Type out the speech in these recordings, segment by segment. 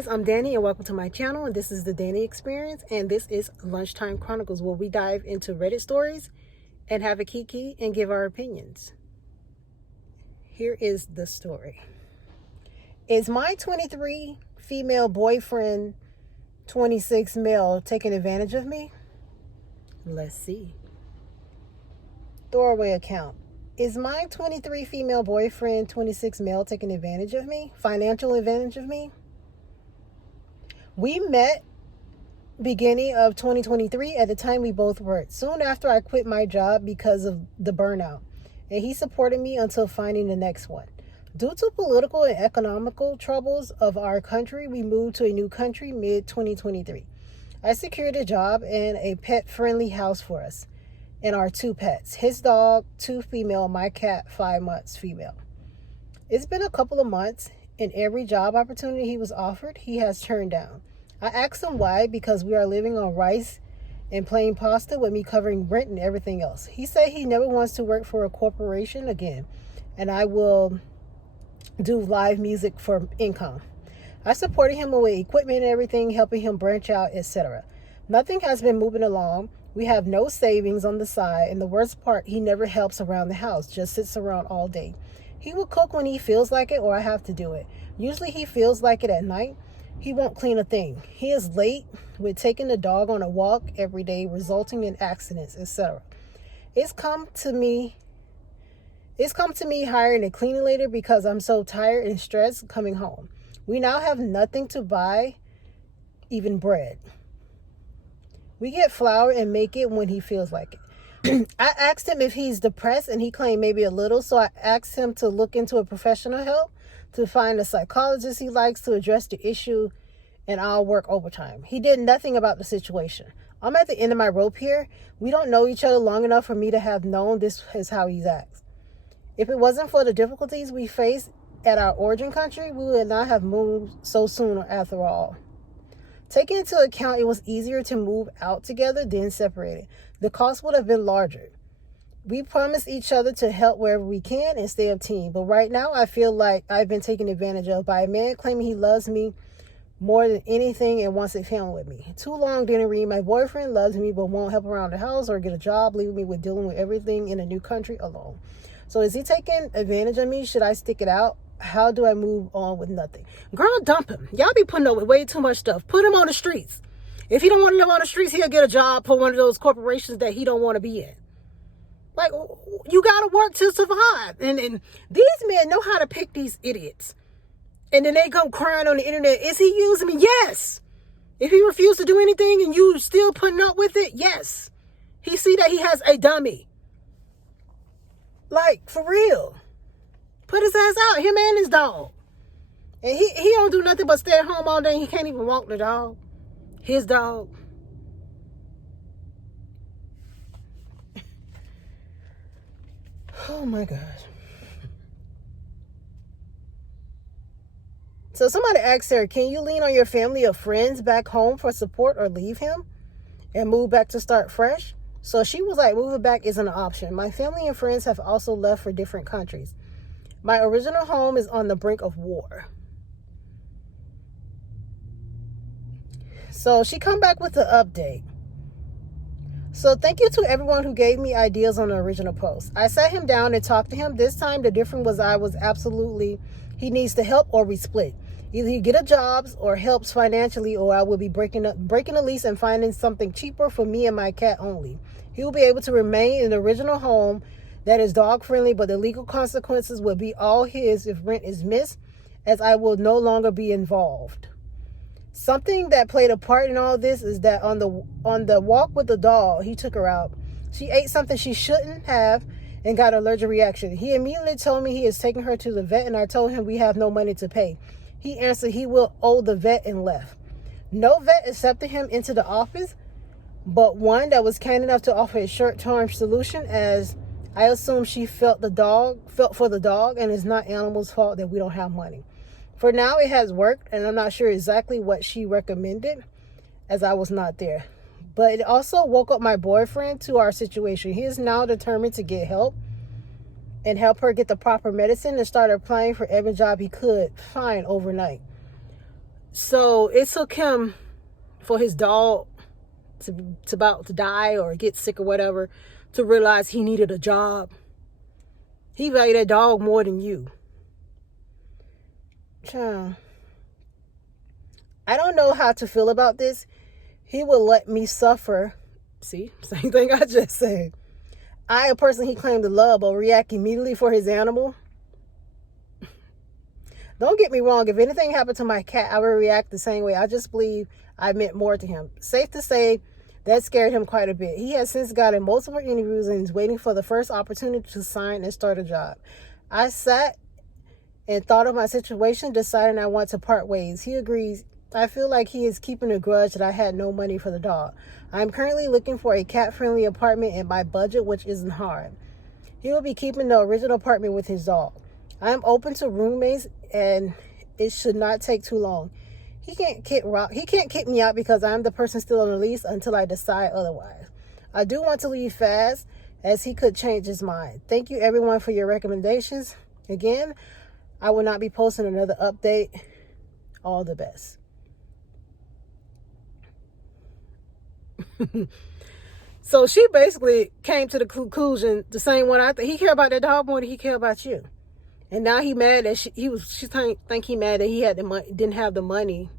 guys, I'm Danny and welcome to my channel, and this is the Danny Experience, and this is Lunchtime Chronicles, where we dive into Reddit stories and have a kiki and give our opinions. Here is the story. Is my 23 female boyfriend 26 male taking advantage of me? Let's see. Throwaway account. Is my 23 female boyfriend 26 male taking advantage of me? Financial advantage of me? We met beginning of 2023. At the time we both worked. Soon after I quit my job because of the burnout. And he supported me until finding the next one. Due to political and economical troubles of our country, we moved to a new country mid-2023. I secured a job and a pet-friendly house for us and our 2 pets. His dog, 2 female, my cat, 5 months female. It's been a couple of months, and every job opportunity he was offered, he has turned down. I asked him why, because we are living on rice and plain pasta with me covering rent and everything else. He said he never wants to work for a corporation again, and I will do live music for income. I supported him with equipment and everything, helping him branch out, etc. Nothing has been moving along. We have no savings on the side, and the worst part, he never helps around the house, just sits around all day. He will cook when he feels like it, or I have to do it. Usually he feels like it at night. He won't clean a thing. He is late with taking the dog on a walk every day, resulting in accidents, etc. It's come to me hiring a cleaning lady because I'm so tired and stressed coming home. We now have nothing to buy, even bread. We get flour and make it when he feels like it. I asked him if he's depressed, and he claimed maybe a little, so I asked him to look into a professional help to find a psychologist he likes to address the issue, and I'll work overtime. He did nothing about the situation. I'm at the end of my rope here. We don't know each other long enough for me to have known this is how he acts. If it wasn't for the difficulties we faced at our origin country, we would not have moved so soon after all. Taking into account it was easier to move out together than separated, the cost would have been larger. We promised each other to help wherever we can and stay a team, but right now I feel like I've been taken advantage of by a man claiming he loves me more than anything and wants a family with me. Too long didn't read. My boyfriend loves me but won't help around the house or get a job, leaving me with dealing with everything in a new country alone. So is he taking advantage of me? Should I stick it out? How do I move on with nothing? Girl, dump him. Y'all be putting up with way too much stuff. Put him on the streets. If he don't want to live on the streets, he'll get a job for one of those corporations that he don't want to be in. Like, you got to work to survive. And these men know how to pick these idiots. And then they go crying on the internet. Is he using me? Yes. If he refused to do anything and you still putting up with it, yes. He see that he has a dummy. Like, for real. Put his ass out, him and his dog. And he don't do nothing but stay at home all day. He can't even walk the dog. His dog. Oh my gosh. So somebody asked her, can you lean on your family or friends back home for support or leave him and move back to start fresh? So she was like, moving back isn't an option. My family and friends have also left for different countries. My original home is on the brink of war. So she come back with an update. So thank you to everyone who gave me ideas on the original post. I sat him down and talked to him. This time the difference was he needs to help or we split. Either he get a job or helps financially, or I will be breaking the lease and finding something cheaper for me and my cat only. He will be able to remain in the original home that is dog friendly, but the legal consequences will be all his if rent is missed, as I will no longer be involved. Something that played a part in all this is that on the walk with the dog, he took her out. She ate something she shouldn't have and got an allergic reaction. He immediately told me he is taking her to the vet, and I told him we have no money to pay. He answered he will owe the vet and left. No vet accepted him into the office, but one that was kind enough to offer a short-term solution, as I assume she felt for the dog, and it's not animal's fault that we don't have money. For now, it has worked, and I'm not sure exactly what she recommended, as I was not there. But it also woke up my boyfriend to our situation. He is now determined to get help and help her get the proper medicine and start applying for every job he could find overnight. So it took him for his dog to about to die or get sick or whatever to realize he needed a job. He valued that dog more than you. Child, I don't know how to feel about this. He will let me suffer. See, same thing I just said. I, a person he claimed to love, will react immediately for his animal. Don't get me wrong. If anything happened to my cat, I would react the same way. I just believe I meant more to him. Safe to say, that scared him quite a bit. He has since gotten multiple interviews and is waiting for the first opportunity to sign and start a job. I sat and thought of my situation, deciding I want to part ways. He agrees. I feel like he is keeping a grudge that I had no money for the dog. I am currently looking for a cat-friendly apartment in my budget, which isn't hard. He will be keeping the original apartment with his dog. I am open to roommates, and it should not take too long. He can't kick me out because I'm the person still on the lease until I decide otherwise. I do want to leave fast, as he could change his mind. Thank you, everyone, for your recommendations. Again, I will not be posting another update. All the best. So she basically came to the conclusion, the same one I think, he cared about that dog more than he cared about you. And now he mad that she think he mad that he had the money, didn't have the money.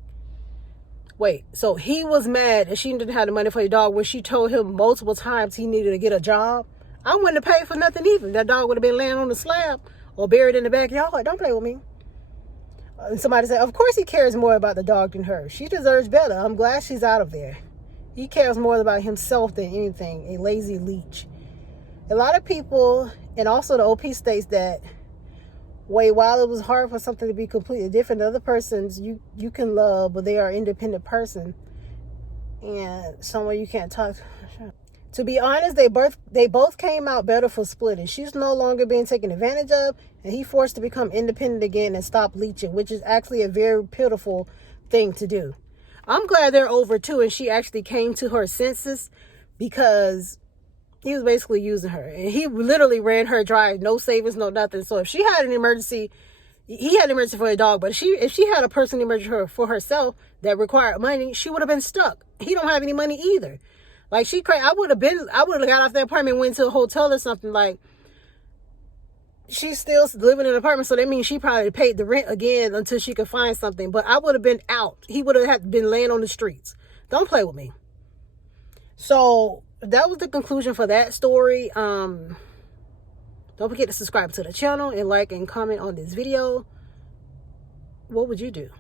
Wait, so he was mad that she didn't have the money for the dog when she told him multiple times he needed to get a job. I wouldn't have paid for nothing either. That dog would have been laying on the slab or buried in the backyard. Don't play with me. And somebody said, of course he cares more about the dog than her. She deserves better. I'm glad she's out of there. He cares more about himself than anything. A lazy leech. A lot of people, and also the OP states that, while it was hard for something to be completely different, other persons you can love, but they are an independent person and someone you can't talk to. To be honest, they both came out better for splitting. She's no longer being taken advantage of, and he forced to become independent again and stop leeching, which is actually a very pitiful thing to do. I'm glad they're over too, and she actually came to her senses, because he was basically using her, and he literally ran her dry, no savings, no nothing. So if she had an emergency, he had an emergency for a dog, but if she had a personal emergency for herself that required money, she would have been stuck. He don't have any money either. Like, I would have got off that apartment, went to a hotel or something. Like, she's still living in an apartment, so that means she probably paid the rent again until she could find something. But I would have been out. He would have had been laying on the streets. Don't play with me. So that was the conclusion for that story. Don't forget to subscribe to the channel and like and comment on this video. What would you do?